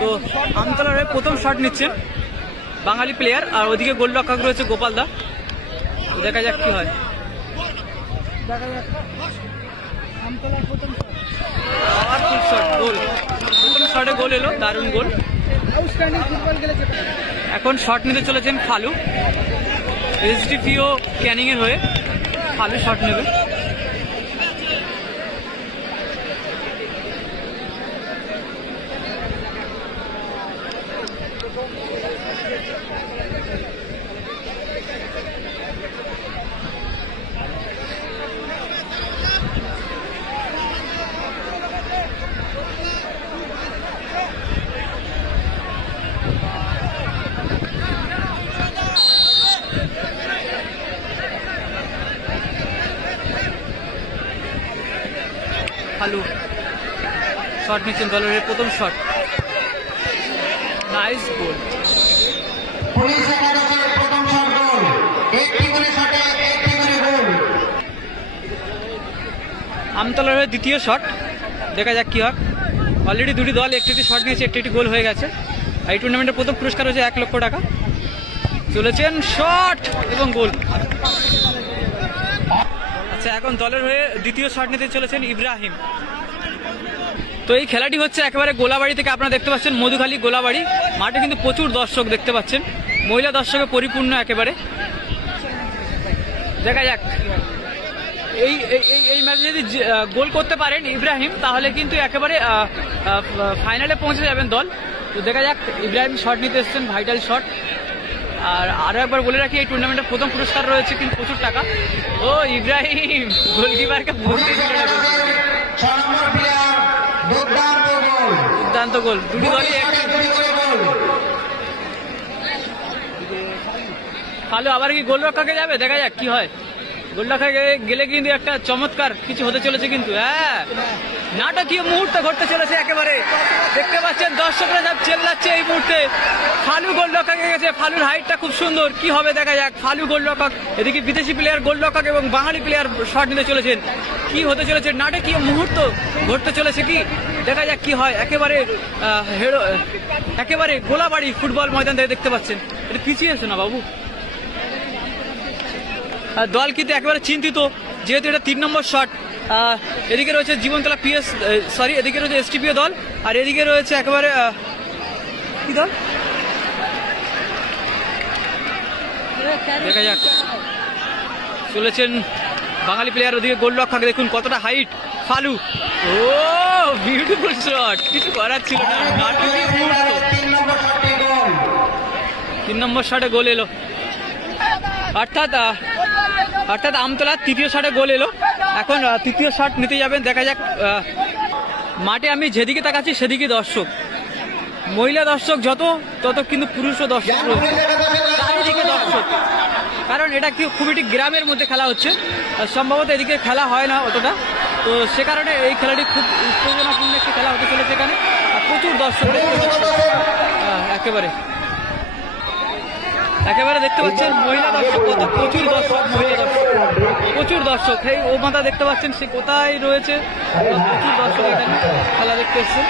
তো আমতলার হয়ে প্রথম শট নিচ্ছেন বাঙালি প্লেয়ার, আর ওদিকে গোলরক্ষক রয়েছে গোপাল দা। দেখা যাক কি হয়। আর ফুল শট, গোল। প্রথম শটে গোল এলো, দারুণ গোল। এখন শট নিতে চলেছেন ফালু, এসডিপিও ক্যানিং এর হয়ে ফালু শট নেবে। ফালু শট নিচ্ছেন দলের প্রথম শট, নাইস গোল। আমতলার হয়ে দ্বিতীয় শট, দেখা যাক কি হয়। অলরেডি দুটি দল একটি শট নিয়েছে, একটি গোল হয়ে গেছে। এই টুর্নামেন্টের প্রথম পুরস্কার হচ্ছে 1 লক্ষ টাকা। চলেছেন শট এবং গোল। আচ্ছা, এখন দলের হয়ে দ্বিতীয় শট নিতে চলেছেন ইব্রাহিম। তো এই খেলাটি হচ্ছে একেবারে গোলাবাড়ি থেকে, আপনারা দেখতে পাচ্ছেন মধুখালী গোলাবাড়ি মাঠে কিন্তু প্রচুর দর্শক দেখতে পাচ্ছেন, মহিলা দর্শকে পরিপূর্ণ একেবারে। দেখা যাক এই এই ম্যাচে যদি গোল করতে পারেন ইব্রাহিম, তাহলে কিন্তু একেবারে ফাইনালে পৌঁছে যাবেন দল। তো দেখা যাক, ইব্রাহিম শট নিতে এসেছেন, ভাইটাল শট। আর আরো একবার বলে রাখি, এই টুর্নামেন্টের প্রথম পুরস্কার রয়েছে কিন্তু প্রচুর টাকা। ও ইব্রাহিম গোলকিপারকে বসতে দিল না। দুর্দান্ত গোল, দুটি দলই ভালো। আবার কি গোলরক্ষকে যাবে, দেখা যাক কি হয়। গোলরক্ষকে গেলে কিন্তু একটা চমৎকার কিছু হতে চলেছে কিন্তু। হ্যাঁ, নাটকীয় মুহূর্ত ঘটতে চলেছে একেবারে। দেখতে পাচ্ছেন দর্শকরা সব চেল্লাচ্ছে এই মুহূর্তে। ফালু গোলরক্ষকে গেছে, ফালুর হাইটটা খুব সুন্দর, কি হবে দেখা যাক। ফালু গোলরক্ষক, এদিকে বিদেশি প্লেয়ার গোলরক্ষক এবং বাঙালি প্লেয়ার শট নিতে চলেছেন। কি হতে চলেছে, নাটকীয় মুহূর্ত ঘটতে চলেছে কি, দেখা যাক কি হয়। একেবারে গোলাবাড়ি ফুটবল ময়দান থেকে দেখতে পাচ্ছেন। এটা পিছিয়ে এসো না বাবু। দল কিন্তু একেবারে চিন্তিত, যেহেতু এটা 3 নম্বর শট। এদিকে রয়েছে জীবনতলা এদিকে রয়েছে এসটিপিও দল, আর এদিকে রয়েছে একেবারে কি দল, দেখা যাক। চলেছেন বাঙালি প্লেয়ার, ওদিকে গোলরক্ষক দেখুন কতটা হাইট, ফালু। ও বিউটিফুল শট, কিছু করার ছিল না। 3 নম্বর শটে গোল এলো, অর্থাৎ আমতলা তৃতীয় শটে গোল এলো। এখন তৃতীয় শট নিতে যাবেন, দেখা যাক। মাঠে আমি যেদিকে তাকাচ্ছি সেদিকে দর্শক, মহিলা দর্শক যত, তত কিন্তু পুরুষও দর্শক রয়েছে, চারিদিকে দর্শক। কারণ এটা কি খুব একটি গ্রামের মধ্যে খেলা হচ্ছে, সম্ভবত এদিকে খেলা হয় না অতটা। তো সে কারণে এই খেলাটি খুব উত্তেজনাপূর্ণ একটি খেলা হতে চলেছে এখানে, আর প্রচুর দর্শক একেবারে দেখতে পাচ্ছেন মহিলা দর্শক কত, প্রচুর দর্শক, মহিলা দর্শক প্রচুর দর্শক। এই ও মাথা দেখতে পাচ্ছেন সে কোথায় রয়েছে, প্রচুর দর্শক এখানে খেলা দেখতে এসছেন।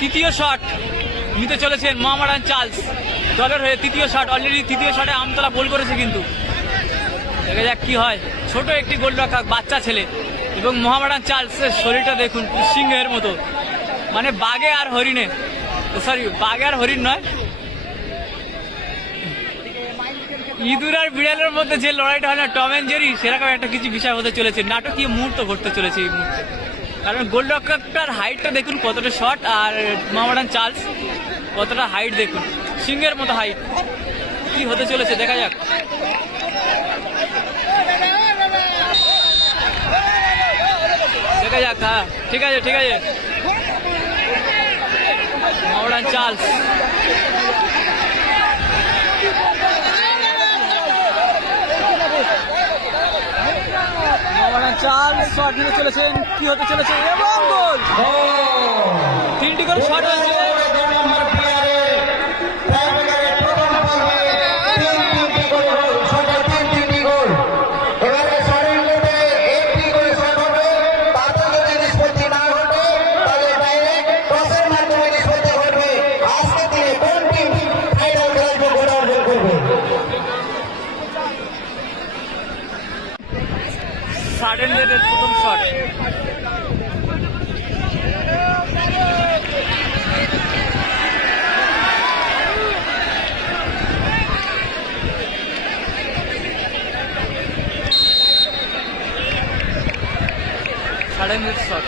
তৃতীয় শট নিতে চলেছেন মোহামেডান চার্লস দলের হয়ে। তৃতীয় শট, অলরেডি তৃতীয় শটে আমতলা গোল করেছে কিন্তু। দেখা যাক কি হয়। ছোট একটি গোলরক্ষক, বাচ্চা ছেলে, এবং মোহামেডান চার্লসের শরীরটা দেখুন সিংহের মতো, মানে বাঘে আর হরিণ নয়, ইঁদুর আর বিড়ালের মধ্যে যে লড়াইটা হয় না, টম অ্যান্ড জেরি, সেরকম একটা কিছু বিষয় হতে চলেছে। নাটকীয় মুহূর্ত ঘটতে চলেছে এই মুহূর্তে। কারণ গোলরক্ষকটার হাইটটা দেখুন কতটা শর্ট, আর মোহামেডান চার্লস কতটা হাইট দেখুন, সিংহের মতো হাইট। কি হতে চলেছে দেখা যাক। দেখা যাক। হ্যাঁ, ঠিক আছে Mohammedan Charles. Mohammedan Charles shot নিতে চলেছেন, কি হতে চলেছে, এবং গোল। 3টি করে শট হয়েছে। সাডেনের প্রথম শট। সাডেনের শট।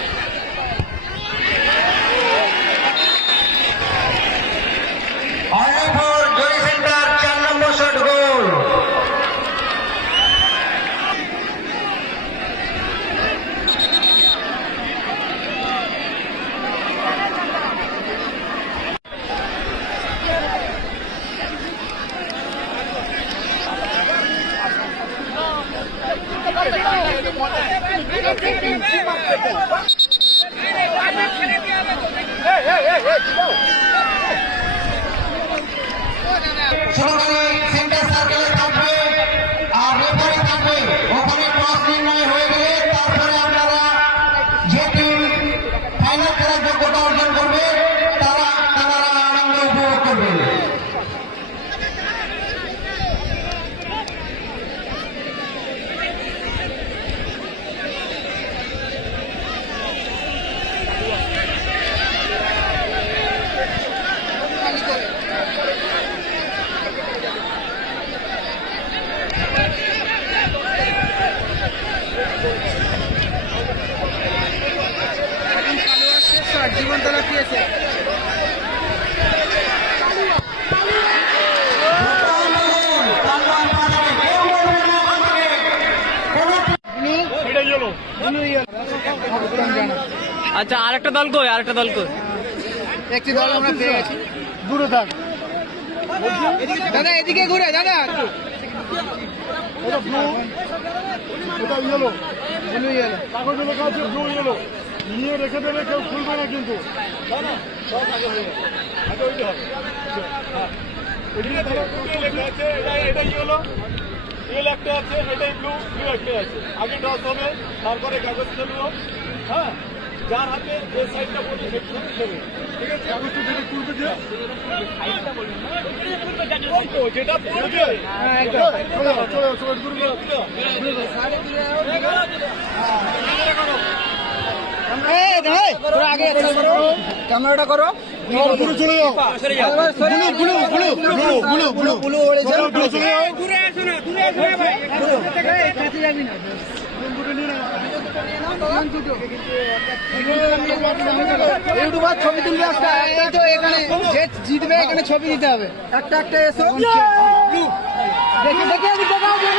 সেন্টার সার্কেলে থাকবে আর রেফারি থাকবে, ওখানে টস নির্ণয় হয়ে গেলে তারপরে আপনারা যে টিম ফাইনাল খেলার যোগ্যতা অর্জন করবে তারা আনন্দ উপভোগ করবে। জীবনতলা পিএসএ আচ্ছা, আরেকটা দল কই? আরেকটা দল কই? একটি দল আমরা পেয়ে গেছি। দূরে থাক দাদা, এদিকে ঘুরে দাদা। নিয়ে রেখে দেবে, কেউ খুলবে না কিন্তু। এটা ইয়েলো, ইয়েলো একটা আছে, এটাই ব্লু, ব্লু একটা আছে। আগে টস হবে, তারপরে কাগজ খেলবো। হ্যাঁ, যার হাতে যে সাইডটা বলি সেটা খেলবে। ঠিক আছে, কাগজটা যেটা তুলবে, যে যেটা পড়বে ক্যামেরাটা করো। চলে যাও, ইউটিউবার ছবি তুলবে একটা, একটা তো এখানে যে জিতবে এখানে ছবি দিতে হবে। একটা একটা এসো, দেখে দেখে আমি দেখাবো।